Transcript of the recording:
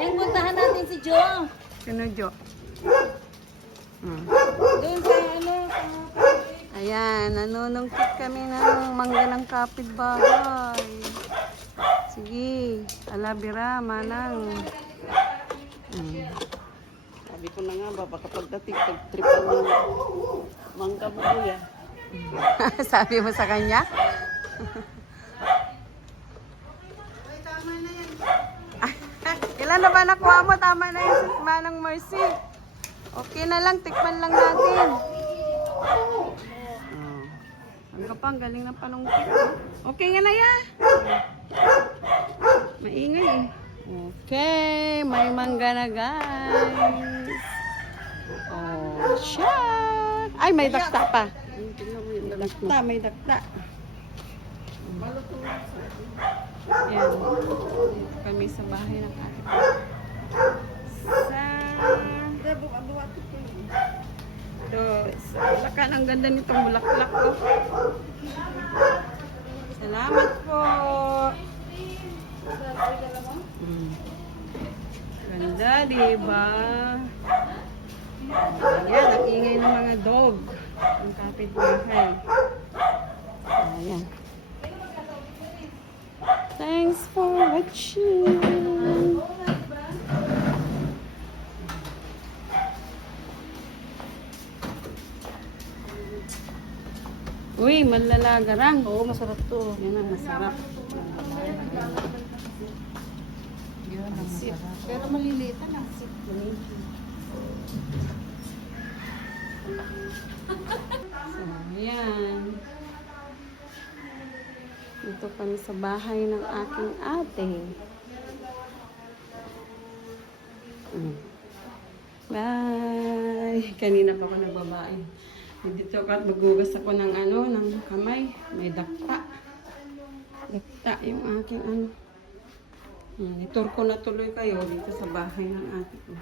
Neng, puntahan natin si Jo. Sino Jo? Doon sa ano, Ayan, nanunungkit kami ng mangga ng kapitbahay. Sige, alabira, manang. Sabi ko na nga ba, baka pagdating, pag-tripan ng mangga mo kuya. Sabi mo sa kanya? Ilan na ba nakuha mo? Tama na yung manang Mercy. Okay na lang, tikman lang natin. Ang kapang, galing ng panungkit. Okay nga na ya. Maingay eh. Okay, may mangga na guys. Oh, shit. Ay, may dakta pa. Dakta, may dakta. Yan. Kami sa bahay ng ate ko. Bulacan, ang ganda nitong bulaklak ko. Salamat po. Ganda, diba? Ayan, ang ingay ng mga dog. Ang kapitbahay. Ayan. Thanks for watching. Uy, malalagarang. Oo, masarap to. Yan ang masarap. Yan ang masarap. Pero maliliit na sip. So, ayan. Dito kami sa bahay ng aking ate. Bye! Kanina pa ako nagbabae. Dito ako at magugas ako ng ng kamay. May dakta. Dakta yung aking Itur ko na tuloy kayo dito sa bahay ng ate ko.